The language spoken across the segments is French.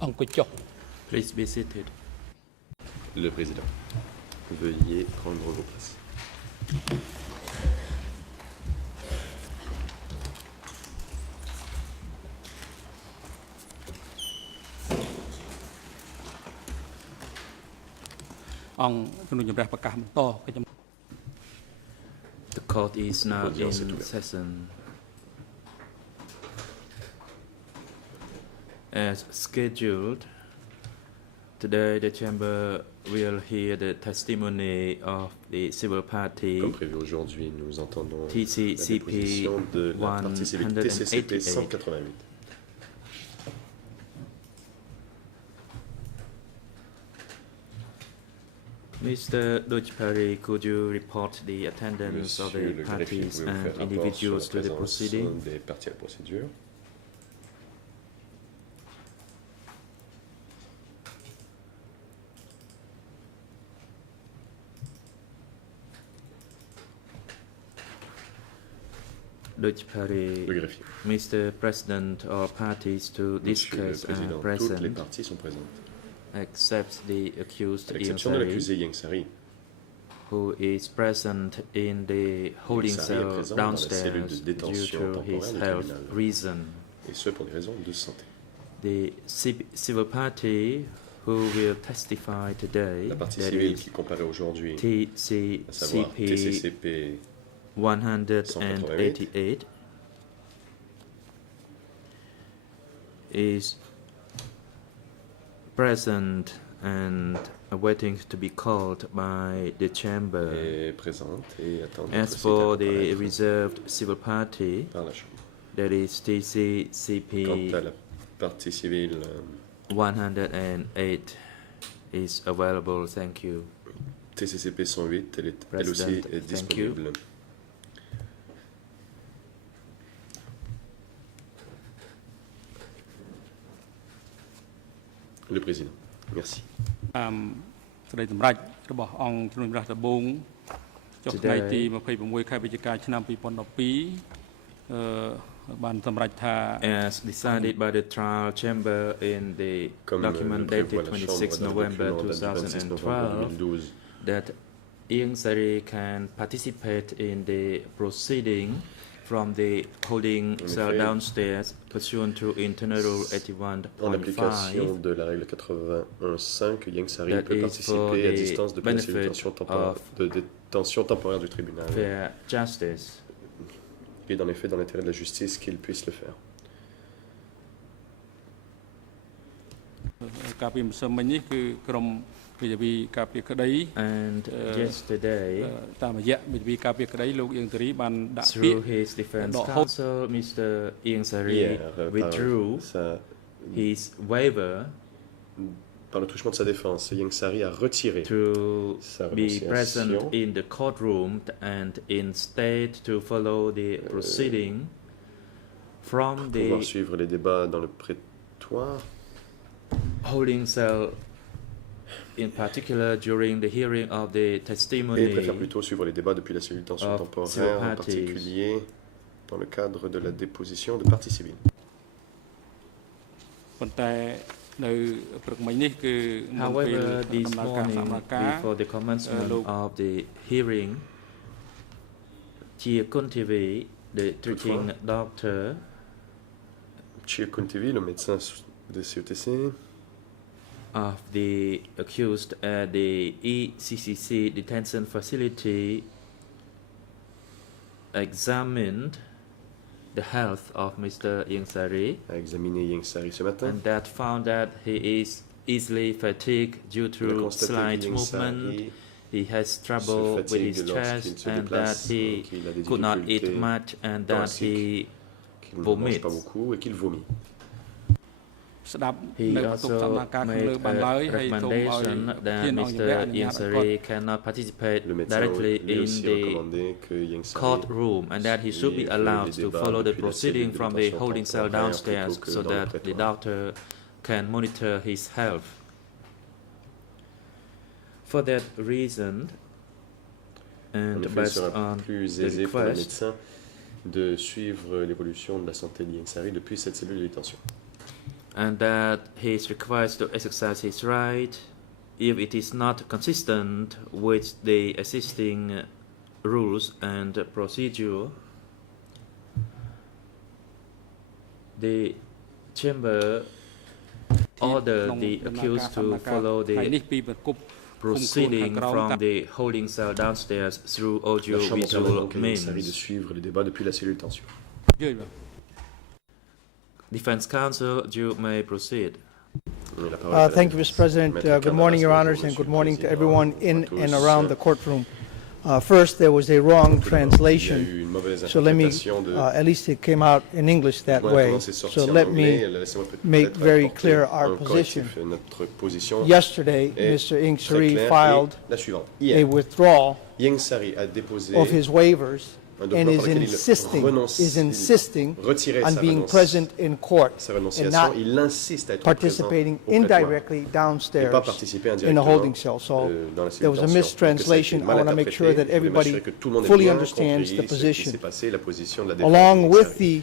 Please be seated. Le président. Veuillez prendre vos places. The court is now in session. As scheduled, today the chamber will hear the testimony of the civil party. Comme prévu aujourd'hui, nous entendons la TCCP déposition de la partie civile TCCP 188. Mr. Dojpari, could you report the attendance of the parties and individuals to the proceeding? Des parties à la procédure. Dojpari, Le greffier. Mr. President, all parties to discuss Monsieur le are Président, toutes les present, parties sont présentes. except the accused À Ieng l'exception de Sary, l'accusé Ieng Sary. who is present in the holding Sary est cell présent dans la cellule de downstairs due détention to his temporaire du health tribunal. reason. Et ce pour des raisons de santé. The civil party who will testify today, La partie that civile is qui comparaît aujourd'hui, à savoir TCCP TCCP 188, is present and awaiting to be called by the chamber. est présente et attend d'être As citée for à the comparaître reserved civil party, par la Chambre. that is Quant TCCP à la partie civile 108 is available. Thank you. TCCP 108, elle aussi President, est thank you. disponible. Le président. Merci. សេចក្តីសម្រេចរបស់អង្គជំនុំជម្រះដំបូងចុះថ្ងៃទី26ខែវិច្ឆិកាឆ្នាំ2012បានសម្រេចថា As decided by the trial chamber in the Comme document le prévoit dated la 26 Chambre dans le November document daté 26 novembre 2012, 2012, that Ieng Sary can participate in the proceeding from the holding cell effet, downstairs pursuant to Internal Rule en application 81.5. de la règle 81.5, Ieng Sary That peut is for participer à the distance depuis la cellule benefit de détention temporaire du tribunal. Fair justice. Il est en effet dans l'intérêt de la justice qu'il puisse le faire. ការពីម្សិលមិញនេះគឺក្រុមវិទ្យាការពីក្តី And yesterday, តាមរយៈវិទ្យាការពីក្តីលោកអៀងសេរីបានដាក់ពាក្ through យ his defense Not counsel, Mr. Ieng Sary Hier, withdrew his waiver par le truchement de sa défense, Ieng Sary a retiré to sa be present renonciation in the courtroom and instead to follow the proceeding from pour pouvoir the suivre les débats dans le prétoire, holding cell, in particular during the hearing of the et préfère testimony plutôt suivre les débats depuis la cellule de tension of temporaire, civil en parties. particulier dans le cadre de la déposition de parties civiles. ប៉ុន្តែនៅព្រឹកមិញនេះគឺមុនពេល However, ដំ this ណើរការស morning, កម្មការ before the commencement Look. of the hearing, Chia Kuntivi, the treating doctor, Chia Kuntivi, le médecin de CETC, of the accused at the ECCC detention facility examined the health of Mr. Ieng Sary a examiné Ieng Sary ce matin. and that found that he is easily fatigued due Il a to constaté slight que Ieng movement. Sary He has trouble se with fatigue his lorsqu'il chest se and that déplace, he qu'il a des could not eat difficultés much and that thoraciques, he qu'il ne mange pas vomits. beaucoup et qu'il vomit. ស្ដាប់ He នៅបន្ទុកស also កម្មការខាងលើ made បានឡើយ a ហើយសូមឲ្យ recommendation ធា that នអង្គជំរះ Mr. អនុញ្ញា Ieng តឲ្យគាត់ Sary cannot participate Le médecin directly lui in aussi the recommandé que Ieng Sary courtroom and that he should be suive allowed les to débats follow the depuis la proceeding cellule de from the détention holding cell temporaire downstairs plutôt que so dans le that the prétoire. doctor can monitor his health. For that reason, En and effet, il based sera on plus the aisé pour le request, médecin de suivre l'évolution de la santé d'Ieng Sary depuis cette cellule de détention. and that he is required to exercise his right if it is not consistent with the existing rules and procedure. The chamber order the accused to follow the proceeding from the holding cell downstairs through La audio Chambre permet visual donc à Yang Sari de means. suivre les débats depuis la cellule tension. Defense counsel, you may proceed. Et la parole est à la Thank you, Mr. President. Maître Good morning, Your Carnaras, Honors, bonjour, and Monsieur good le morning to Président. everyone in Bonjour à and tous. around the courtroom. First, there was a wrong Il y a eu translation, une mauvaise so let me, interprétation de... at least it came out in English that Voilà way, comment c'est sorti so en let anglais. me Laissez-moi peut-être make very apporter clear our un position. correctif. Notre position Yesterday, est Mr. Ing très Sari claire filed et la suivante. a Hier, withdrawal Yang Sari a déposé of his waivers un and document is par lequel il insisting retirait on sa being renonce- present in court sa and renonciation. not Il insiste à être présent participating au prétoire indirectly et downstairs pas participer in a indirectement holding cell. So dans la cellule there was a tension. mistranslation. Donc, I ça a été want to mal make sure interprété. that Je voulais m'assurer everybody que tout le monde ait fully bien understands compris the ce qui position. s'est passé, la position de la défense. Along de Yang with Sari. the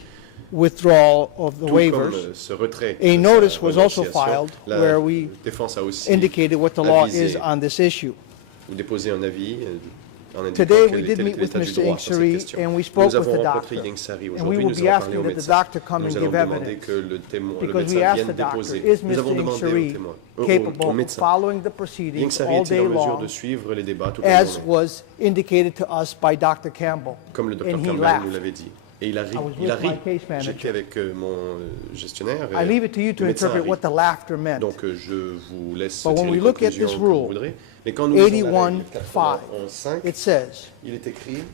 withdrawal of the Tout comme waivers, ce retrait a de notice sa was also renonciation, filed la where we défense a aussi indicated what the law avisé is on this issue. ou déposé un avis en indiquant Today, quel we était did meet with l'état du Mr. droit Ing sur cette Sari, question. and we spoke Nous with avons the rencontré doctor. Yang Sari And we aujourd'hui, will nous be allons asking parler au that the médecin. doctor come Nous and allons give demander evidence. que le témoin, le Because we médecin asked vienne the doctor, déposer. is Nous avons Mr. Ing demandé au Sari témoin, capable au of médecin, following the Yang proceedings Sari all est-il day en mesure de long, suivre les débats toute la as journée, was indicated to us by Dr. Campbell? comme le And docteur he Campbell laughed. nous l'avait dit. Et il a ri. I was Il a with my ri. case manager. J'étais avec mon gestionnaire. I leave it to you to le médecin a interpret ri. what the laughter meant. Donc je vous laisse But when tirer we les look at conclusions this que vous rule, voudrez. Mais quand nous lisons la règle 81.5, 91.5, it says, il est écrit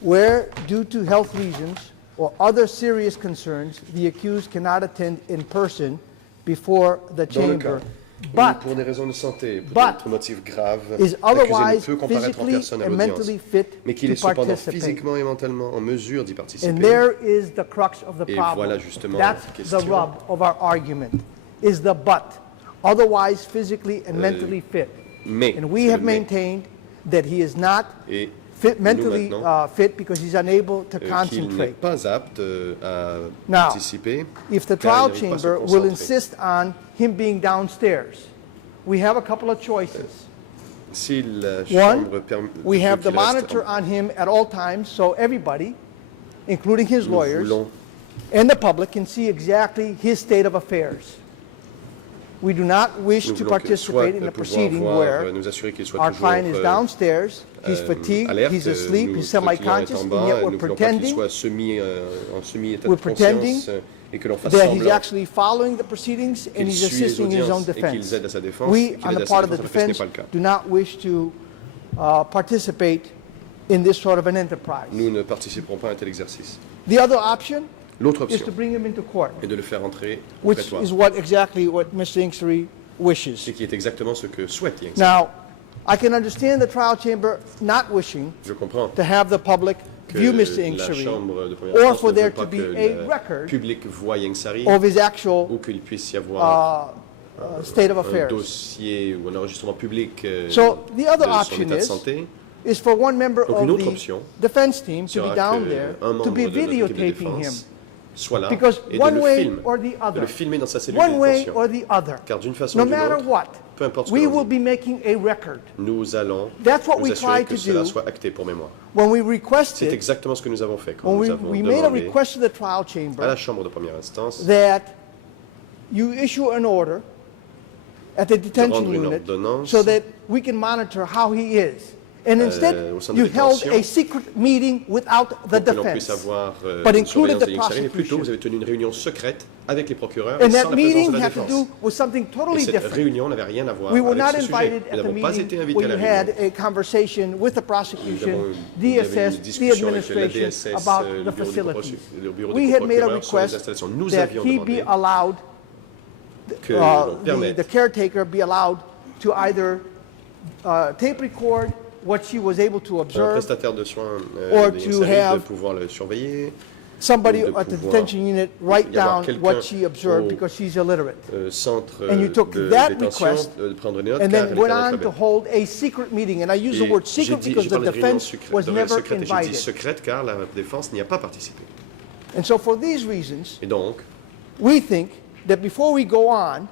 where due to health reasons or other serious concerns, the accused cannot attend in person before the dans le cas chamber, où, but pour des raisons de santé, pour but d'autres motifs graves, is l'accusé ne otherwise peut comparaître en physically personne à and l'audience, mentally fit mais qu'il to est cependant participate. physiquement et mentalement en mesure d'y And participer. there is the crux of the Et problem. voilà justement That's la the question. rub of our argument, is the but, otherwise physically and mentally fit. Mais, And we c'est have le mais. maintained that he is not Et fit, mentally maintenant, fit because he's unable to qu'il n'est concentrate. pas apte à Now, participer. If the car trial il n'arrive pas à se chamber will concentrer. insist on him being downstairs, we have a couple of choices. Si la One, chambre we have the veut qu'il reste monitor on him at all times, so everybody, including his nous lawyers voulons and the public, can see exactly his state of affairs. We do not wish Nous to voulons que soit participate in a pouvoir proceeding voir, where nous assurer qu'il soit our toujours client is downstairs, he's fatigued, alerte, he's asleep, he's notre client est semi-conscious, en and bas, yet et we're nous voulons pas qu'il pretending soit en semi-état we're de pretending conscience et que l'on fasse that he's semblant actually following the proceedings and qu'il he's suit les assisting in his own audiences et qu'ils defense. aident à sa défense, We, qu'il on aide the à sa part of the défense, alors que ce n'est defense, pas le cas. do not wish to participate in this sort of an enterprise. Nous ne participerons pas à un tel exercice. The other option L'autre is to option bring him into court, est de le faire entrer au which prétoire, is what Mr. Ing Sari wishes. ce qui est exactement ce que souhaite Yang Sari. Now, I can understand the trial chamber not wishing Je comprends to have the public que view Mr. Ing la Sari chambre de première or instance for ne there veut pas to be que a le record public voie Yang Sari of his actual ou qu'il puisse y avoir state of un affairs. dossier ou un enregistrement public So, the other de son option état de is santé. is for one member Donc, of une autre the option defense team to sera be down que there, un to membre be de notre équipe de videotaping him. défense soit là Because et de one le way filmer, or the de other, le filmer dans sa cellule one de way détention. or the other, Car d'une façon no ou d'une matter autre, what, peu importe ce we que will l'on dit, be making a record. nous allons That's what nous we assurer tried que to cela do soit acté pour mémoire. when we C'est requested, exactement ce que nous avons fait quand when nous avons we made a demandé request to the trial à la chamber chambre de première instance that you issue an order at the detention rendre une unit ordonnance so that we can monitor how he is. And instead, au centre de you held détention a secret meeting without the pour que l'on puisse defense. avoir but une included surveillance de the Yang Sari, mais plutôt prosecution. vous avez tenu une réunion secrète avec les procureurs And et sans that la présence meeting de la had to défense. do with something Et totally cette different. réunion n'avait rien à voir We were not avec ce sujet. invited Nous at the n'avons pas été meeting invités where à la you had réunion. a conversation with the Nous prosecution, avons il y avait une DSS, the discussion avec la administration DSS, about le the bureau du facilities. le bureau We des had made a procureurs sur les request installations. Nous that avions he be demandé allowed, que l'on permette the caretaker be allowed to either tape record what she was able to un observe, prestataire de soins or de to Yang Sari de have pouvoir le surveiller, somebody de at the pouvoir detention unit write y avoir down quelqu'un what she observed au because she's illiterate. centre And you took de that détention, request de prendre des notes And car then elle went est on to analphabète. hold a secret meeting. And I use the Et word j'ai secret dit- because j'ai the parlé de réunion defense was de never secrète et j'ai dit invited. secrète car la défense n'y a pas participé. And so for these reasons, Et donc, we think that before we go on,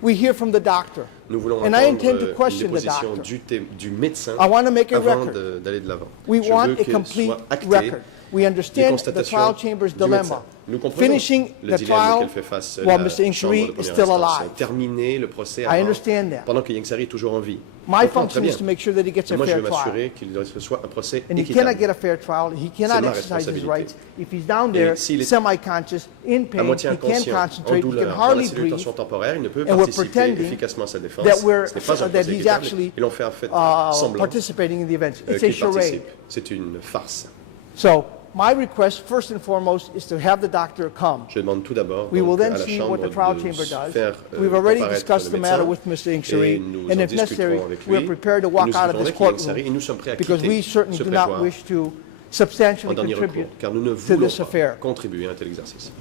we hear from the doctor. Nous voulons And I intend entendre to question une the déposition doctor. du médecin I want to make a avant record. d'aller de l'avant. We Je want veux a qu'il complete soit acté record. We les understand the constatations trial chamber's du médecin. dilemma. Nous comprenons Finishing le the dilemme trial auquel fait face while la Mr. chambre Ingsari de is première still instance. alive. Terminer le procès I avant, understand that. pendant que Ingsari est toujours en vie. My Je comprends function très is to bien. make sure that he gets a Moi, je fair vais trial. m'assurer qu'il soit un procès And he cannot équitable. get a fair trial. He cannot ma exercise his responsabilité. rights. If he's down there, s'il est semi-conscious, in À pain, moitié he can't inconscient, en concentrate, he can douleur, dans la hardly cellule de breathe, tension temporaire, il ne peut and we're participer pretending efficacement à sa défense. that Ce n'est pas un that procès he's équitable. actually Et l'on fait en fait semblant participating in the events. It's a qu'il charade. participe. C'est une farce. So my request, first and foremost, is to have the doctor come. Je demande tout d'abord We will donc, then à la see chambre what the trial de chamber does. faire We've already comparaître discussed le the matter médecin, with Mr. et Ingsari, nous and en if necessary, discuterons avec we are lui. prepared to Nous walk out of discuterons this avec Ingsari, et courtroom nous sommes prêts à because we quitter certainly ce do not prétoire wish to en substantially dernier recours, contribute car nous ne to voulons this pas affair contribuer à un tel exercice.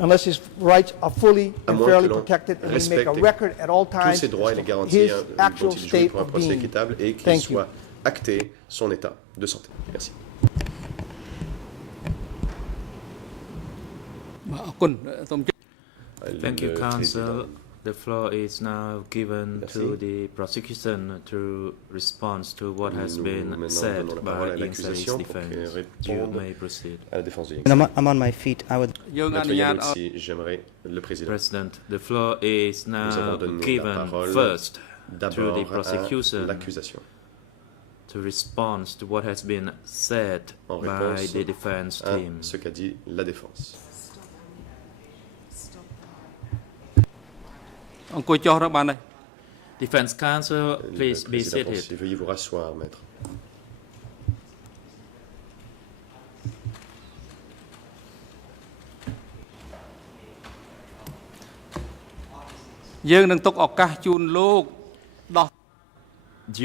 unless his rights are fully À and moins fairly que l'on protected and we make a respecte record at all Tous times ses droits et les as to garanties his dont actual il jouit state pour un of procès being. équitable et qu'il Thank you. soit acté son état de santé. Merci. បាទអរគុណសូម Thank you, Le counsel. président. The floor is now given Merci. to the prosecution to respond to what has Nous been maintenant said donnons la parole by à Ingsari's l'accusation pour qu'elle defense. You réponde may proceed. À la défense de Yang. I'm on my feet. I would យើងអ Maître នុញ្ញាត Yannou, ឲ្យ si j'aimerais le président President, the floor is Nous avons now donné la given parole first to d'abord the à prosecution l'accusation. to respond to what has been said En by réponse the defense à team. ce qu'a dit la défense. អង្គុយចុះទៅបានហើយ Defense counsel, Le please be président seated. poursuit. Veuillez vous rasseoir, maître. យើងនឹងទុកឱកាសជូនលោកដោះ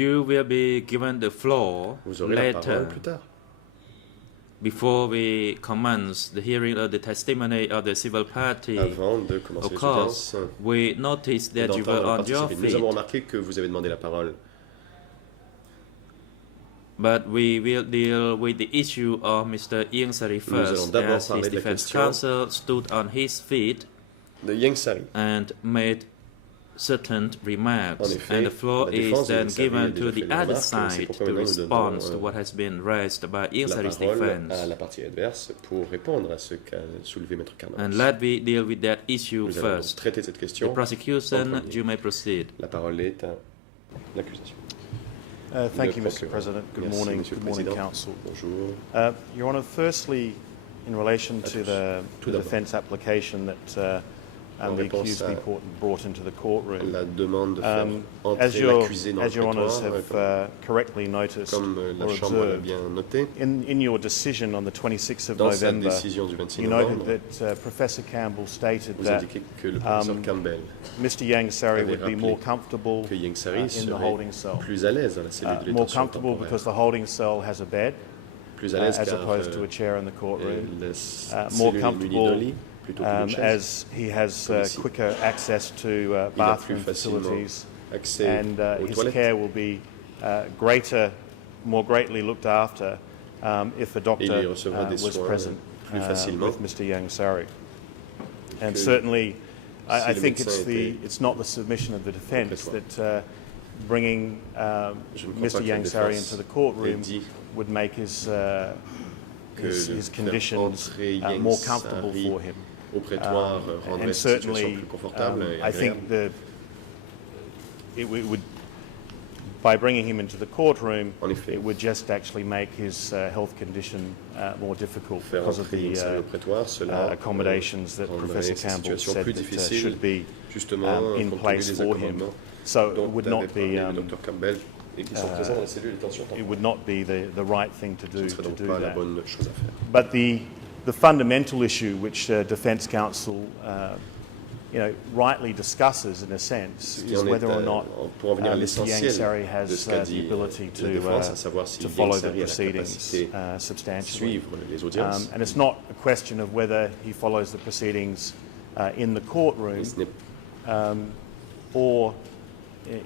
You will be given the floor Vous aurez la later parole plus tard. before we commence the hearing of the testimony of the civil party. Avant de Of commencer les course, audiences we noticed et that you were d'entendre la on partie your civile. Nous avons feet, remarqué que vous avez demandé la parole. but we will deal with the issue of Mr. Ingsari Nous allons first, d'abord as parler his de la defense question counsel stood on his feet De Yang Sari. and made certain remarks, En effet, and the floor la is défense de then Ingsari given a to déjà the fait des other remarques, c'est side pourquoi to maintenant nous respond donnons, to what has been raised by La Ingsari's parole defense. à la partie adverse pour répondre à ce qu'a soulevé Maître Carnac. And let me deal with that issue Nous allons donc first. traiter cette The question. prosecution, en premier. you may proceed. La parole est à l'accusation. Thank Le you, Mr. procureur. President. Good Merci, morning, Monsieur le good morning, Président. Council. Bonjour. Your Honour, firstly, in relation to tous. the Tout d'abord. defence application that En the réponse accused be à brought into the courtroom, La demande de faire as entrer your l'accusé dans le honours prétoire, have correctly noticed comme la or Chambre l'a observed, bien noté, in your decision on the 26th of dans sa November, décision du 26 you noted novembre, that Professor Campbell stated vous that indiquez que le professeur Campbell, Mr. Yang Sari avait would be rappelé more comfortable que Yang Sari in the serait holding cell. plus à l'aise dans la cellule de More détention comfortable temporaire. because the holding cell has a bed, Plus à l'aise as car opposed to a chair in the courtroom. More cellule est munie d'un comfortable lit plutôt qu'une chaise. as he has Comme ici. quicker access to Il a plus bathroom facilement facilities, accès and aux his toilettes. care will be more greatly looked after if a Et doctor il recevra des was soins present plus facilement with Mr. Yang Sari. And que certainly, si I le think médecin était it's not the submission of the defence prétoire. that bringing Je ne crois pas Mr. que la Yang Sari défense into the courtroom ait dit would make his que his le faire conditions entrer Yang more comfortable Sari for him. au prétoire rendrait And la situation certainly, plus confortable et I think agréable. it would, by bringing him into the courtroom, En effet. it would just actually make his health condition more difficult Faire because of entrer Yang Sari au the prétoire, cela accommodations that rendrait Professor sa Campbell situation said plus that difficile, should be justement in compte tenu place des for him. accommodements So it dont would avait not be parlé le Dr Campbell et qui sont présents dans la cellule de détention it temporaire. would not be the right thing to Ce do ne serait donc to do pas la that. bonne chose à faire. But the fundamental issue which Defence Counsel rightly discusses in a sense Ce qui is en est, whether or not pour en venir à Mr. Yang l'essentiel Sari de has ce qu'a the dit ability la défense, à savoir si to Yang follow the Sari a la proceedings capacité de substantially. suivre les audiences. And it's not a question of whether he follows the proceedings in the courtroom Et ce n'est or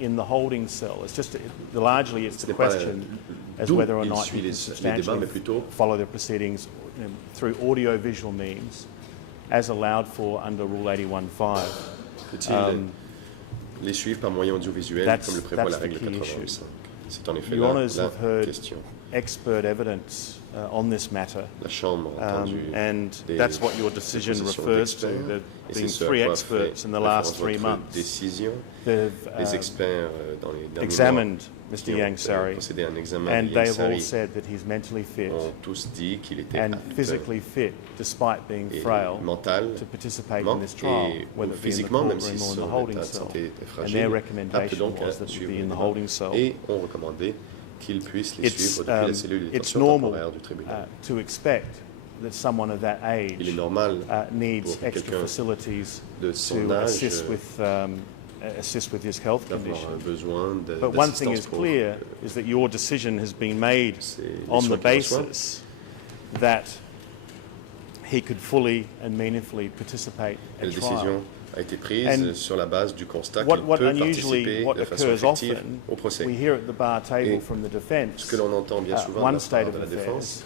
in the holding cell. It's just largely it's the n'est pas question as d'où whether or il not suit he les can débats, substantially mais plutôt follow the proceedings through audio-visual means as allowed for under Rule 81.5. Peut-il les suivre par moyen audiovisuel comme le prévoit la that's the règle key issue. 85? C'est en effet Your la Honours have heard question. expert evidence on this matter, La Chambre a entendu and des that's what your decision propositions refers to. d'experts, There et have c'est been ce à 3 quoi experts fait in the last référence 3 votre months. décision. They've Les experts dans les derniers examined mois Mr. qui ont Yangsari, procédé à un examen and de they've all Yangsari said that he's mentally fit ont tous dit qu'il était and apte physically fit, despite being et frail, mental to participate in this trial, et whether it be in the physiquement, même si courtroom or in the son holding état de cell. santé est And fragile, their apte recommendation donc à was that it suivre be les in the débats holding cell. et ont recommandé qu'ils puissent les It's, suivre depuis la cellule de it's détention normal temporaire du tribunal. to expect that someone of that age Il est normal needs pour extra quelqu'un facilities de son to âge assist with his health d'avoir condition. besoin But one thing d'assistance is pour clear is that your decision has been made c'est les on the soins qu'il reçoit. basis that he could fully and meaningfully participate La at décision trial. a été prise And sur la base du constat qu'il What peut unusually participer what de façon occurs effective often, au procès. we hear at the bar table Et from the Ce defence que l'on entend bien souvent de one la state part of de la défense,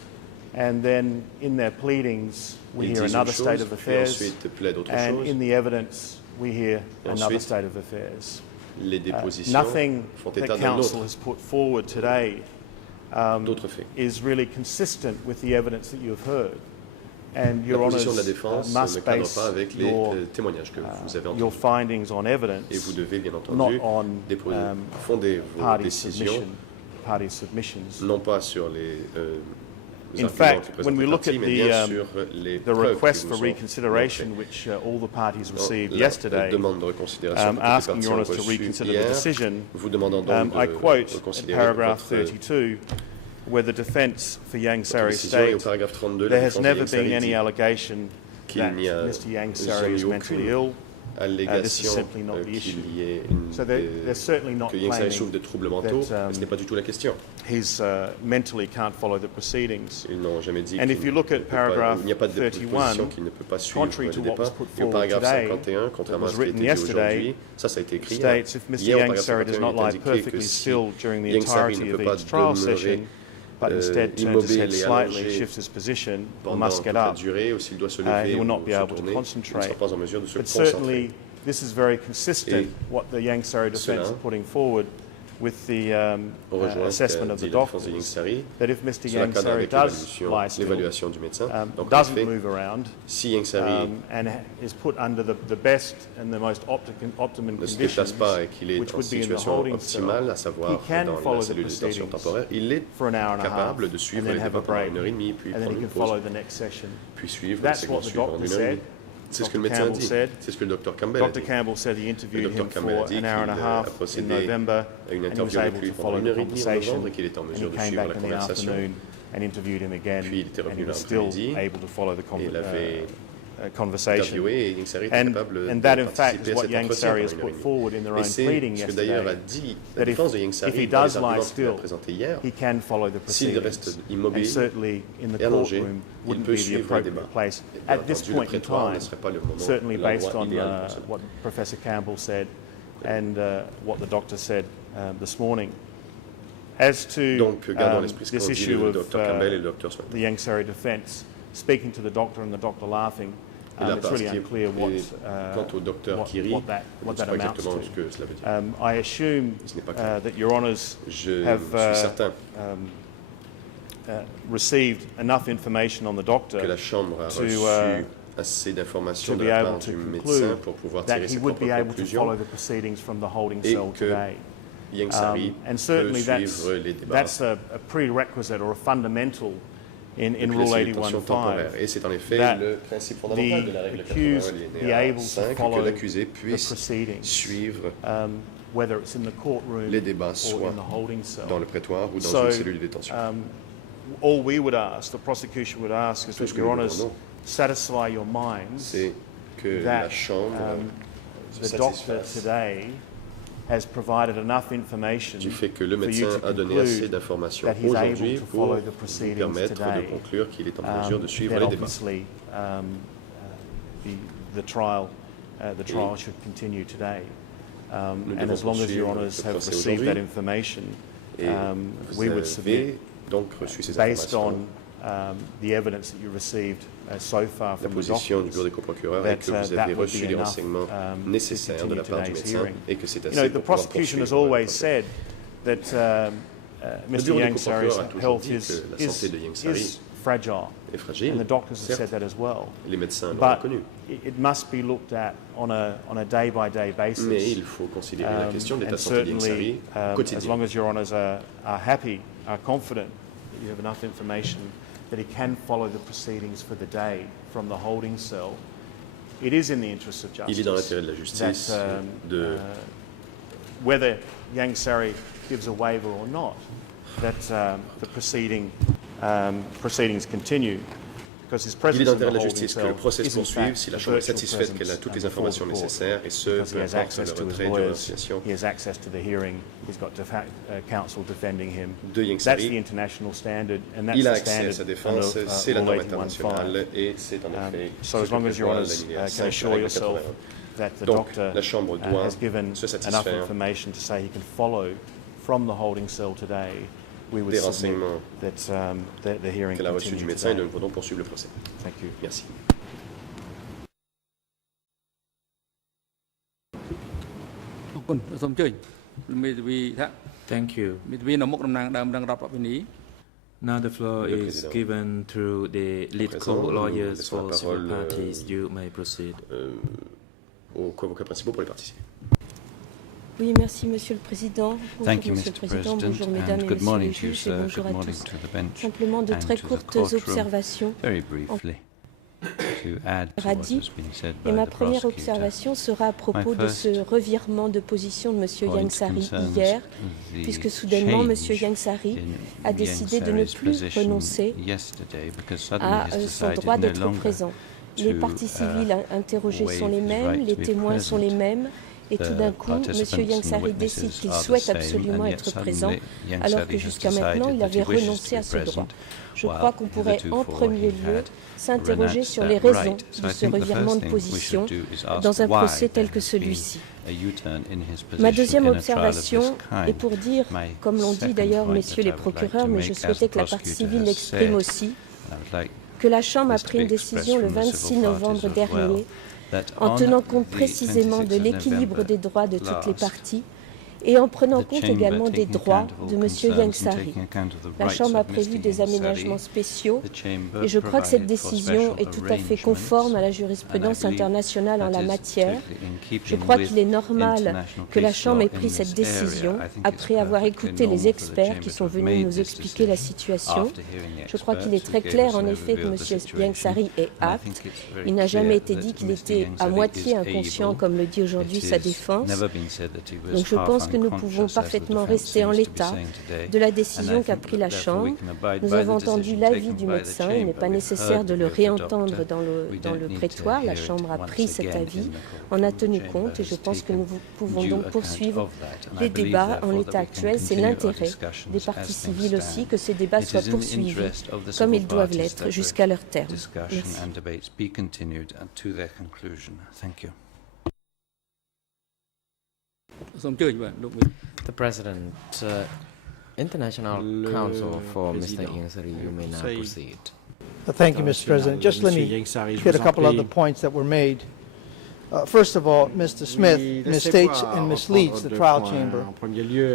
affairs, and then in their pleadings we ils hear disent une another state chose, of puis affairs, ensuite plaident autre and chose. in the evidence we hear Et another ensuite, state of affairs. Les dépositions Nothing font that état d'un counsel autre, has put forward today d'autres faits. is really consistent with the evidence that you have heard, and La your position de la honours défense ne must cadre base pas avec les your, témoignages que vous avez your entendus. findings on Et evidence, vous devez bien not entendu on fonder vos party décisions party submissions. non pas sur les In arguments fact, que when présente we le look parti, at mais bien the sur les the preuves request qui for vous sont reconsideration, montrées. which all the parties received La yesterday, demande de reconsidération que toutes les asking parties your ont honours to reçue reconsider the hier, decision, vous demandant donc I de quote in reconsidérer paragraph votre 32, where the defence for Yangsari décision. Et au states, paragraphe 32, la there has défense de never been Yangsari any dit allegation qu'il that n'y a Mr. Yangsari jamais is eu mentally aucune ill. allégation simply not the qu'il issue. y ait une, So they're certainly not que Yangsari claiming souffre de troubles mentaux, that, mais ce n'est pas du tout la question. He's mentally can't follow the proceedings. Ils n'ont jamais dit And qu'il if you look ne at peut pas- paragraph il n'y a pas de 31, position qu'il ne peut pas suivre contrary les to what was débats. put Et au forward paragraphe today, 51, contrairement à ce qui a written été dit yesterday, aujourd'hui, ça a été écrit states if Mr. hier au paragraphe Yangsari does 51, not il est lie indiqué que perfectly si still during the Yangsari entirety ne of peut pas each trial demeurer session, but instead turns his immobile head et slightly, allongé shifts his position, or pendant must toute get la up, durée, ou s'il doit se he lever will ou not be se able to tourner, il ne concentrate. sera pas en mesure de se But concentrer. certainly, this is very consistent Et what the Yangsari defence cela are putting forward with the Rejoint assessment ce of qu'a the dit la défense de doctors, Yangsari. that if Mr. Cela cadre Yangsari avec does lie still, l'évaluation du médecin. Donc en doesn't effet, move around, si Yangsari and is put under the best and the most optimum ne se conditions, déplace pas et qu'il est which en would be in the situation holding cell, optimale, à savoir he can dans follow la the cellule de détention proceedings temporaire, il est for an hour and a half, capable de and suivre then les have a débats pendant break, 1h30, puis and then prendre he can une follow pause, the next session. puis suivre la That's séquence what the suivante en doctor 1h30. said. C'est ce que le Dr. médecin Campbell dit. said. C'est ce que le docteur Campbell a Dr. dit. Campbell said he interviewed Le him docteur Campbell a for dit an hour and a qu'il half a in procédé November, à une and he was interview able avec lui to pendant follow the 1h30 en conversation. novembre et qu'il est en And mesure he de came suivre back la in the conversation. afternoon and interviewed him again, Puis il était and revenu he was still l'après-midi able to follow the et il avait conversation. interviewé et Yangsari était And, capable and de that, in fact, participer is à what cet entretien Yangsari has pendant put 1h30. forward in their Et own c'est pleading ce que d'ailleurs a yesterday, dit la that if défense de he Yangsari dans does les lie arguments qu'il a still, présentés hier. he can follow the S'il proceedings, reste and immobile certainly in the et allongé, courtroom il wouldn't peut be the suivre le appropriate débat. place Et bien at this entendu, le point in prétoire ne time, serait pas le moment, certainly based l'endroit on idéal pour ça. what Professor Campbell said and what the doctor said this morning. As to Donc, gardons à l'esprit ce this qu'ont dit issue le of docteur Campbell et le docteur Swain. the Yangsari defence, speaking to the doctor and the doctor laughing, Et là, it's parce really qu'il unclear quant au docteur qui rit, what je ne sais that pas amounts exactement to. ce que cela veut dire. I assume Ce n'est pas clair. that Your Honours Je have suis certain received enough information on the doctor que la Chambre a to, reçu assez d'informations to de be la able part to du médecin conclude pour pouvoir that tirer he ses would propres be able to follow conclusions the proceedings from the holding et cell que today. Yangsari And peut certainly suivre les débats that's a prerequisite or a fundamental in depuis la Rule cellule de détention 81.5 temporaire. Et c'est en effet that le principe fondamental de la règle the accused 81 be alinéa able to 5 follow que l'accusé the puisse proceedings, suivre whether it's in the courtroom les débats or soit in the holding cell. dans le prétoire ou dans So, une cellule de détention. All we would ask, the prosecution would ask, is Tout that ce que Your nous Honours demandons, satisfy your minds C'est que that la Chambre se the doctor satisfasse today has provided enough information du fait que le for you médecin to a donné assez conclude d'informations that he's able aujourd'hui to pour follow the vous proceedings permettre de today. conclure qu'il est en mesure de suivre Then les débats. obviously the trial should continue today. Nous And devons as long as Your poursuivre Honours le have procès received that aujourd'hui. information, Et we vous would submit, avez donc reçu ces based informations on the evidence that you received so far La from the position du doctors, bureau des coprocureurs est que vous avez would reçu be les enough renseignements to nécessaires de la part du continue médecin today's et que c'est You assez know, the pour pouvoir prosecution has poursuivre always l'enquête. said that Le Mr. bureau des Yang Sari's coprocureurs a toujours health dit que la santé de Yang Sari is fragile, est fragile. and the doctors have said Certes, that as well. les médecins l'ont But reconnu. it must be looked at on a day-by-day basis. Mais il faut considérer la question de l'état And de santé de Yang certainly, Sari as quotidien. long as your honours are happy, are confident that you have enough information that he can follow the proceedings for the day from the holding cell, it is in the interest of Il est dans justice l'intérêt de la justice de whether Yang Sari gives a waiver or not, that the proceedings continue. Because his Il est presence dans in the l'intérêt de la holding justice que cell le procès se is in poursuive fact si la a Chambre est virtual satisfaite qu'elle a presence toutes les before the informations court, nécessaires, et ce, because he peu has importe access le to his retrait de lawyers, l'association he has access to the hearing, he's got counsel defending him. de Yang That's the Sari. international standard, and that's Il a the accès à sa standard défense, under c'est la Rule norme 81.5. internationale, et c'est en effet So ce as long que as your prévoit honours l'alinéa can 5 de la assure règle yourself 81. that the Donc, doctor la Chambre doit has given se enough satisfaire information to say he can follow from the holding cell today, we would des submit renseignements that the hearing qu'elle a reçus du continue médecin, et today. nous devons poursuivre le procès. Thank you. Merci. Thank you. មេធាវីនៅមុខតំណាងដើមដឹងរដ្ឋបវិនី Now the floor Le is Président. given to the lead Présent, co-lawyers laissons la for civil parole, parties. You may proceed. Aux co-avocats principaux pour les parties. Oui, merci Monsieur le Président. Bonjour Thank you, Monsieur Mr. le Président, President, bonjour Mesdames and et good Messieurs morning les to you, juges et sir. bonjour Good à morning tous. to the bench Simplement de and très to the courtes courtroom. observations. Very briefly, to add to what Radis. has been said Et by ma the première prosecutor. observation sera à propos de ce first revirement de position de Monsieur point Yang Sari concerns hier, the puisque soudainement Monsieur change Yang Sari in a Yang décidé de ne Sari's plus position renoncer yesterday because suddenly à he's son decided droit no d'être longer présent. Les to, parties civiles interrogées sont les waive his mêmes, right les to be témoins sont les present. mêmes, et tout d'un coup, Monsieur Yang Sari décide qu'il souhaite absolument être présent, alors que jusqu'à maintenant, il avait renoncé à ce droit. Je crois qu'on pourrait en premier lieu s'interroger sur les raisons de ce revirement de position dans un procès tel que celui-ci. Ma deuxième observation est pour dire, comme l'ont dit d'ailleurs messieurs les procureurs, mais je souhaitais que la partie civile l'exprime aussi, que la Chambre a pris une décision le 26 novembre dernier en tenant compte précisément de l'équilibre des droits de toutes les parties et en prenant compte également des droits de M. Yang Sari. La Chambre a prévu des aménagements spéciaux et je crois que cette décision est tout à fait conforme à la jurisprudence internationale en la matière. Je crois qu'il est normal que la Chambre ait pris cette décision après avoir écouté les experts qui sont venus nous expliquer la situation. Je crois qu'il est très clair en effet que M. Yang Sari est apte. Il n'a jamais été dit qu'il était à moitié inconscient comme le dit aujourd'hui sa défense. Donc je pense que nous pouvons parfaitement rester en l'état de la décision qu'a pris la Chambre. Nous avons entendu l'avis du médecin, il n'est pas nécessaire de le réentendre dans le prétoire. La Chambre a pris cet avis, en a tenu compte et je pense que nous pouvons donc poursuivre les débats en l'état actuel. C'est l'intérêt des parties civiles aussi que ces débats soient poursuivis comme ils doivent l'être jusqu'à leur terme. Merci. The President, International Counsel for Mr. Yang Sari, you may now proceed. Thank you, Mr. President. Just let me hit a couple other points that were made. First of all, Mr. Smith misstates and misleads the trial chamber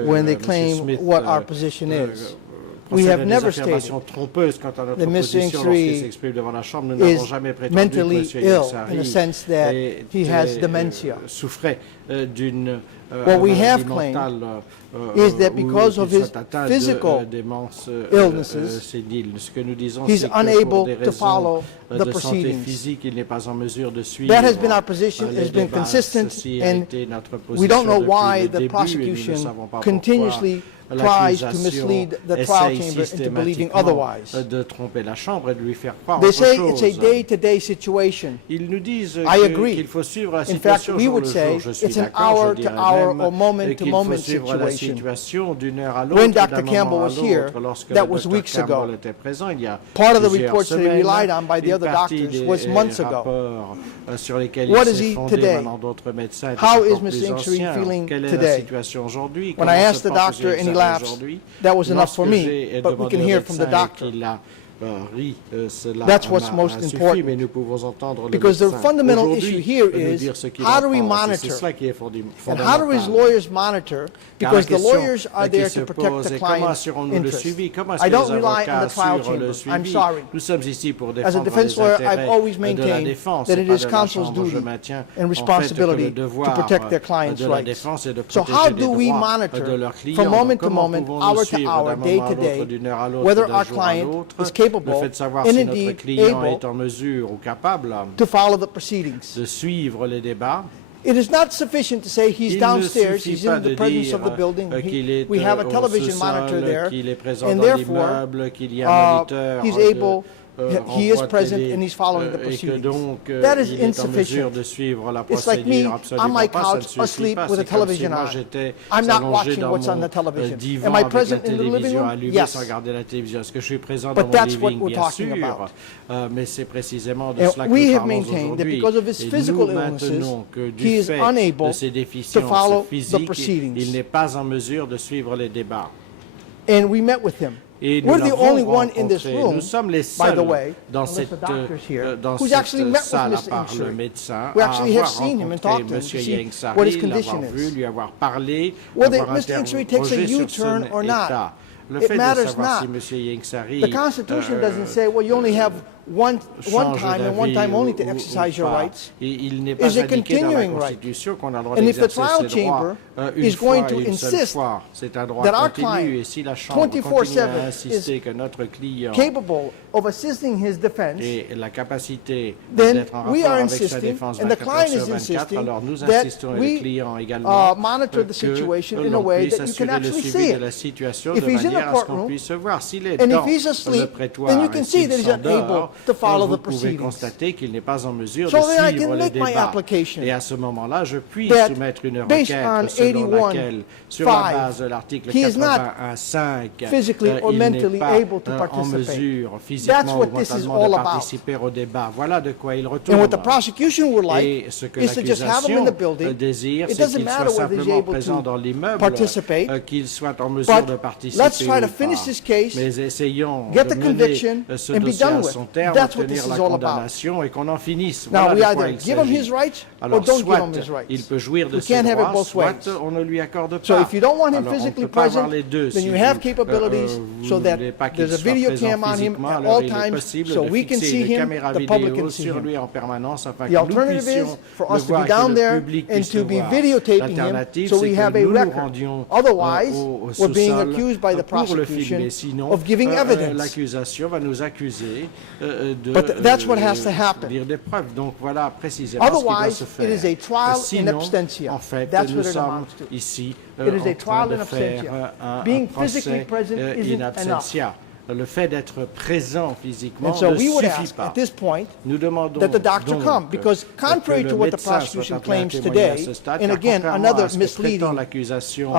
when they claim what our position is. We have never stated that Mr. Yang Sari is mentally ill in the sense that he has dementia. What we have claimed is that because of his physical illnesses, he's unable to follow the proceedings. That has been our position, it has been consistent, and we don't know why the prosecution continuously tries to mislead the trial chamber into believing otherwise. They say it's a day-to-day situation. I agree. In fact, we would say it's an hour-to-hour or moment-to-moment situation. When Dr. Campbell was here, that was weeks ago. Part of the reports that he relied on by the other doctors was months ago. What is he today? How is Mr. Yang Sari feeling today? When I asked the doctor and he laughs, that was enough for me, but we can hear from the doctor. rit cela That's what's most suffit, important. mais nous pouvons entendre Because le the médecin fundamental aujourd'hui issue here nous is dire ce qu'il how do en we pense. Et monitor? c'est cela qui est And how do his fondamental. lawyers monitor? Car Because the la question lawyers are qui there se to protect pose the est comment client's assurons-nous le interests. suivi? Comment est-ce I que don't les rely on avocats the trial assurent le chamber. I'm suivi? sorry. Nous sommes ici pour As a défendre defense les lawyer, I've intérêts always de la maintained défense that et it pas is de la counsel's Chambre. Je duty maintiens and en fait que responsibility le to devoir protect their clients' de la rights. défense est de So protéger how les do we droits monitor de leurs from clients. moment to Comment moment, pouvons-nous hour to suivre hour, d'un day moment à to day, l'autre, d'une heure à l'autre, whether d'un our jour à client l'autre, is capable le fait de savoir and si notre indeed client able est en mesure ou capable to follow the proceedings? de suivre les débats? It is not sufficient to say he's Il ne downstairs, suffit he's pas in the de presence dire of the building, qu'il est we have a au television sous-sol, monitor there, qu'il est présent and dans therefore, l'immeuble, qu'il y a un moniteur he's de able, he is renvoi present télé, and he's following the et que proceedings. donc That is il est en mesure insufficient. de suivre la It's like me procédure. on Absolument my pas, ça ne couch suffit asleep pas. with a C'est comme si television moi on. j'étais I'm not allongé watching dans what's on mon the television. divan Am I avec la present in the living télévision room? allumée Yes. sans regarder la télévision. Est-ce que je suis présent But dans mon that's what living? we're Bien talking sûr. about. Mais c'est précisément de And cela que we nous have parlons maintained that aujourd'hui. because of his Et physical nous illnesses, maintenons que he du is fait unable de ses to déficiences follow the physiques, proceedings. il n'est pas en mesure de suivre les débats. And we met with him. Et nous We're the l'avons only one in this rencontré. room, Nous sommes les by seuls the way, dans unless cette, the doctor's here, dans who's cette actually met with salle, à Mr. part le Ingsuri. médecin, We à actually avoir have seen him and rencontré talked to him to M. see Ingsari, what his condition l'avoir vu, is. lui avoir parlé, Whether avoir Mr. Ingsari takes a interrogé sur U-turn son or not, état. Le it fait de matters savoir not. si M. Ingsari The Constitution doesn't say, well, you only have one change time and one d'avis time only to ou exercise your pas. rights. Il n'est pas Is a indiqué dans la continuing right. Constitution qu'on a le droit And if the d'exercer trial ses droits chamber une is fois going et to une seule insist fois. C'est un droit that our continu. client, Et si la Chambre continue 24/7 à insister que notre client capable of assisting his defense, et la capacité then d'être en we rapport are avec sa insisting, défense and the 24 client sur is 24, insisting alors nous that insistons et we le client également monitor the que situation in a l'on way puisse that you can assurer le actually suivi see de la it. situation If de he's in a manière à ce qu'on courtroom, puisse voir s'il est and dans if he's le asleep, prétoire then you can et see s'il that he's not able s'endort, to follow vous the pouvez proceedings. constater qu'il n'est pas en mesure So de then I suivre can les make my débats. application Et à ce moment-là, je puis that soumettre une based requête on selon 81, laquelle, sur la 5, base de l'article he is not 81.5, physically or il n'est mentally pas able to en participate. mesure That's physiquement what ou this is mentalement all de about. participer au débat. Voilà de quoi il retourne. And what the prosecution would like Et ce que is to just have him in l'accusation the building. désire, It c'est doesn't qu'il matter soit whether he's simplement able présent dans to l'immeuble, participate, qu'il soit en mesure de but participer let's try to ou finish pas. this case, Mais essayons get de the mener conviction, ce and be dossier done à with. son terme, That's what obtenir this la is all about. condamnation et qu'on en finisse. Now, Voilà we de quoi either il give him s'agit. his rights or Alors, don't give soit him his rights. il peut jouir de We ses can't have it droits, both soit ways. on ne lui accorde pas. So if you don't want him Alors, on ne physically peut pas avoir present, les deux. then Si you vous, have capabilities vous so ne that voulez pas qu'il there's a soit video présent cam on him physiquement, at alors all il est times possible so de we can fixer see une him, caméra the public vidéo can see sur him. lui en permanence afin The que nous alternative puissions is for le us to voir be et que down le there public and puisse to le be voir. videotaping him L'alternative, so c'est we que have a nous nous record. rendions Otherwise, au we're being sous-sol accused by the pour le prosecution filmer. Sinon, of giving evidence. l'accusation va nous accuser de But that's what has to happen. dire des preuves. Donc voilà précisément ce qui doit Otherwise, se it faire. is a trial in Sinon, absentia. en fait, That's nous what it sommes amounts to. ici It is a en train trial de in absentia. faire un Being physically procès present isn't in absentia. Le fait d'être présent physiquement And so ne we would suffit ask pas. at this point Nous demandons that the doctor donc come, because contrary que to le what the médecin soit prosecution appelé à claims témoigner à today, ce stade, and car again, contrairement another à ce que prétend misleading l'accusation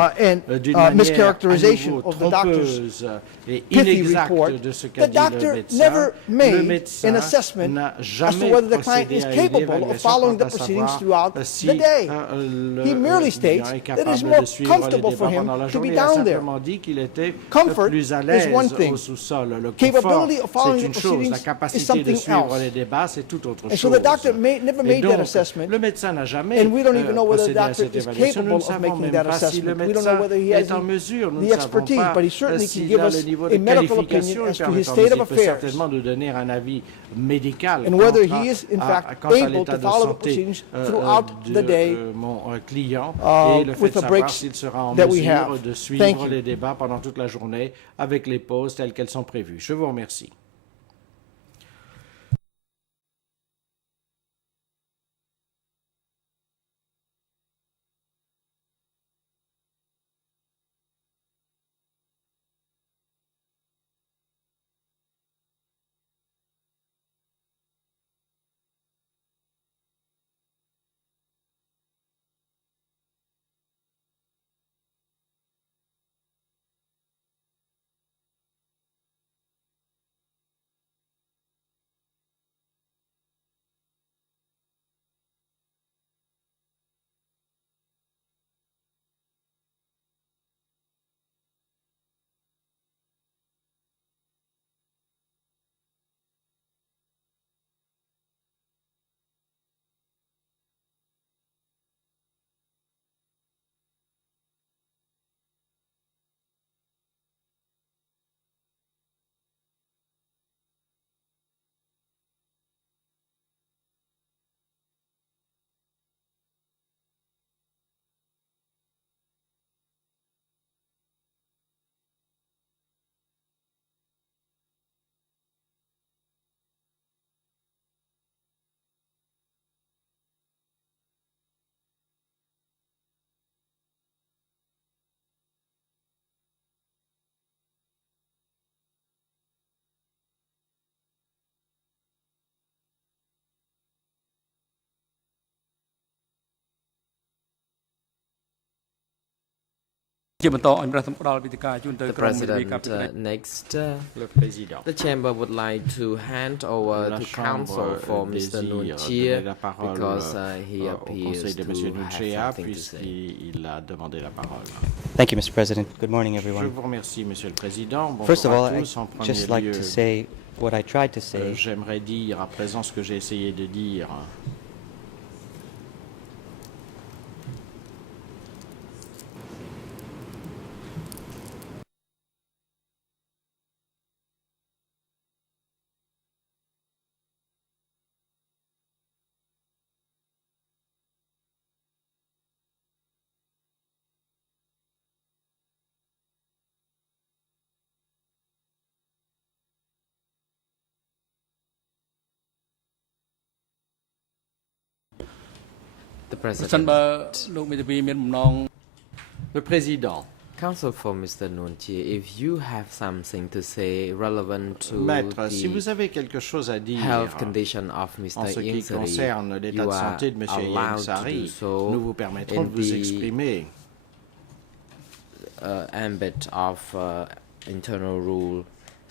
d'une mischaracterization manière à nouveau of the doctor's trompeuse et pithy inexacte report, de ce qu'a the dit le doctor médecin, never le made médecin an assessment n'a as to jamais whether the client procédé is à une capable of évaluation following quant the à proceedings savoir throughout si the day. le He merely states client est that it is capable more de suivre les comfortable for débats him pendant la to be journée. Il a down there. simplement dit qu'il était Comfort plus à is l'aise one thing. au sous-sol. Le confort, Capability of following c'est une the chose. La proceedings is capacité de something suivre else. les débats, c'est tout autre And chose. so the doctor never Et made that donc, assessment, le médecin n'a jamais and we don't even know whether the procédé à doctor cette is évaluation. Nous capable ne of savons making même that pas si le assessment. We don't know médecin whether he has est en mesure. Nous the ne savons expertise, pas but he certainly can s'il give a us le niveau a de medical qualification opinion as to permettant, his state of il peut affairs, certainement nous donner un avis médical and whether quant he is in fact quant à able l'état to de follow the santé proceedings throughout de the day mon client et le fait with de the savoir breaks s'il sera en that we mesure have. de Thank suivre you. les débats pendant toute la journée avec les pauses telles qu'elles sont prévues. Je vous remercie. The President, next, Le Président. the Chamber would like to hand over La to Chambre Council for Mr. désire donner Nunchia la parole because he au appears Conseil de to M. have Nunchia something to say. puisqu'il a demandé la parole. Thank you, Mr. President. Good morning, Je everyone. vous remercie, Monsieur le Président. Bonjour First of all, à I'd tous. En premier just like lieu, to say what I tried to say. j'aimerais dire à présent ce que j'ai essayé de dire. The ប្រសិន President. បើលោកមេធាវីមានបំណង Le Président. Council for Mr. Nunchia, if you have something to say relevant to Maître, si the vous avez quelque chose à dire health condition of en Mr. ce qui Ingsari, concerne l'état you de are santé de M. allowed to do Ingsari, so nous vous permettrons de in vous the exprimer ambit of internal rule,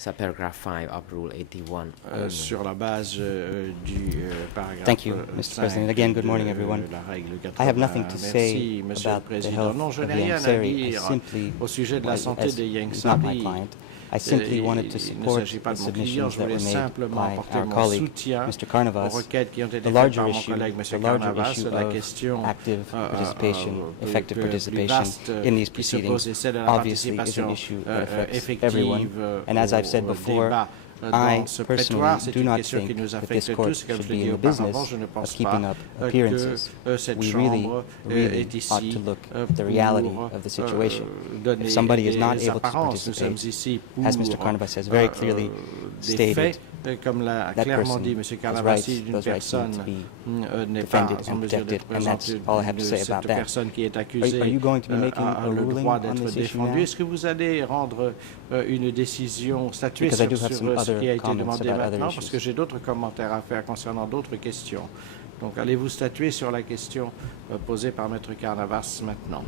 subparagraph 5 of Rule 81. sur la base du paragraphe Thank you, Mr. 5 President. Again, good morning, de everyone. la règle I have nothing to 80. say Merci, Monsieur le about the Président. health Non, je of n'ai rien à Yangsari. I dire simply, au sujet de la santé de he's not my Yangsari. client. I simply wanted to Il ne support s'agit pas the de mon client, submissions je that voulais were made simplement by apporter our mon colleague, soutien Mr. aux Carnavas. requêtes qui ont été The faites larger par mon issue, collègue the M. larger Carnavas, issue la of question active participation, effective plus participation vaste in these qui se pose, proceedings, c'est celle de la obviously is an participation issue that affects effective everyone. And as I've said au before, débat I dans ce personally prétoire. C'est do une not question qui think nous that affecte this court tous. Comme je should l'ai be dit in the auparavant, business je ne of pense keeping pas up que appearances. cette We really, Chambre really est ought ici to look at the reality pour of the situation. donner If somebody is des not able to apparences. Nous sommes participate, ici as Mr. pour Carnavas has very clearly des stated, faits, comme l'a that clairement dit person M. has Carnavas, rights, si une those rights personne need to be n'est pas defended en and mesure de protected, and that's présenter all I have to say cette about that. personne qui est accusée Are you going to be making a a le ruling droit on d'être this issue défendu. now? Est-ce que vous allez rendre une décision, statuer Because I sur do have some ce other qui a été comments demandé about other maintenant, parce issues. que j'ai d'autres commentaires à faire concernant d'autres questions. Donc allez-vous statuer sur la question posée par Maître Carnavas maintenant?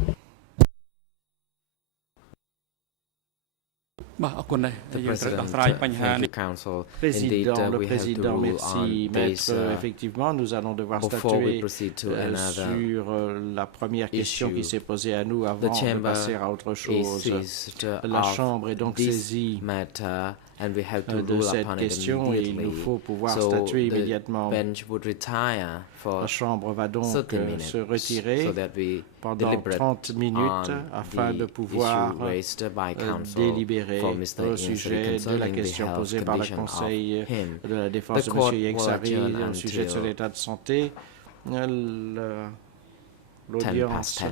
បាទអរគុណដែរ The យើងត្រូវដោះ President, ស្រាយបញ្ហា thank នេះ you, Council. Président, Indeed, le we have to Président, rule merci, on Maître. this Effectivement, nous allons devoir before we statuer proceed to another sur la première question qui issue. s'est posée à nous avant The de Chamber passer à autre is chose. seized La of Chambre est donc this saisie matter, and we have to de rule cette upon it question et il nous immediately. faut pouvoir So statuer the immédiatement. bench would retire for La Chambre va donc 30 minutes se retirer so that we pendant deliberate 30 minutes on afin de the pouvoir issue raised by Council délibérer for Mr. au Ingsari sujet de la concerning the question health posée par le condition of Conseil him. de la défense The de court M. will Ingsari adjourn au sujet de son until état de santé. 10 L'audience past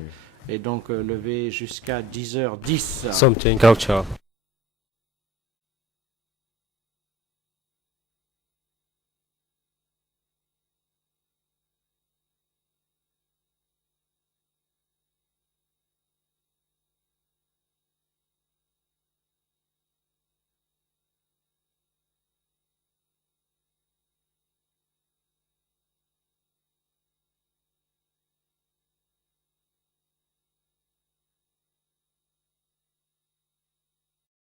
10. est donc levée jusqu'à 10h10. Something culture.